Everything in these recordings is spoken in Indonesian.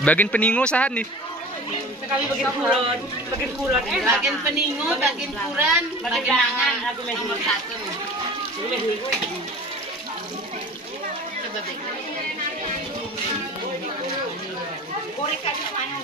Bagian peningu saat nih. Sekali bagian kulon, bagian peningu, bagian kuran, bagian tangan. Nomor 1. Coba deh. Kurikan mana?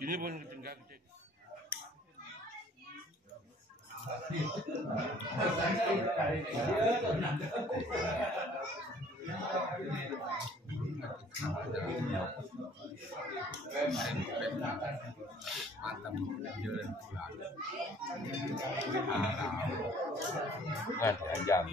Ini pun tinggal mantap jam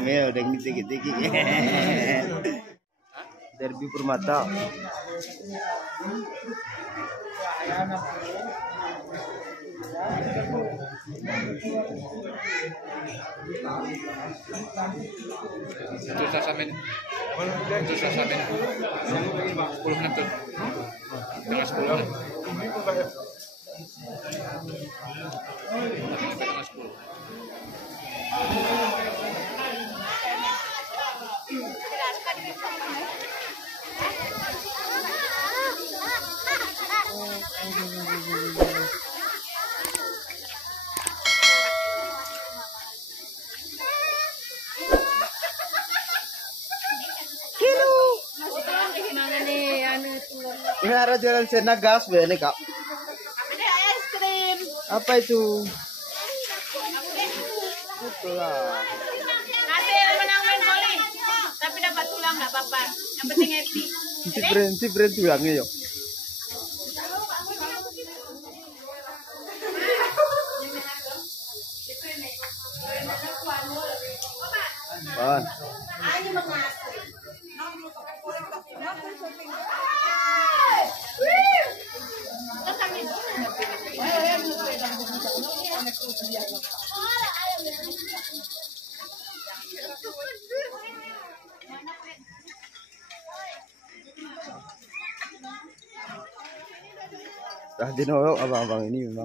Ini udah ngiti-ngiti. Derby Permata. Itu sasamen 10 menit tuh. Tengah 10 menit. Tengah 10. Ini harus jualan senagas ini kak. Ada es krim. Apa itu? Itulah. Ada yang menang main volley. Tapi dapat tulang nggak apa-apa. Yang penting happy. Si brand tulangnya yuk. Pan. Dah dinolok abang-abang ini memang.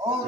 Oh,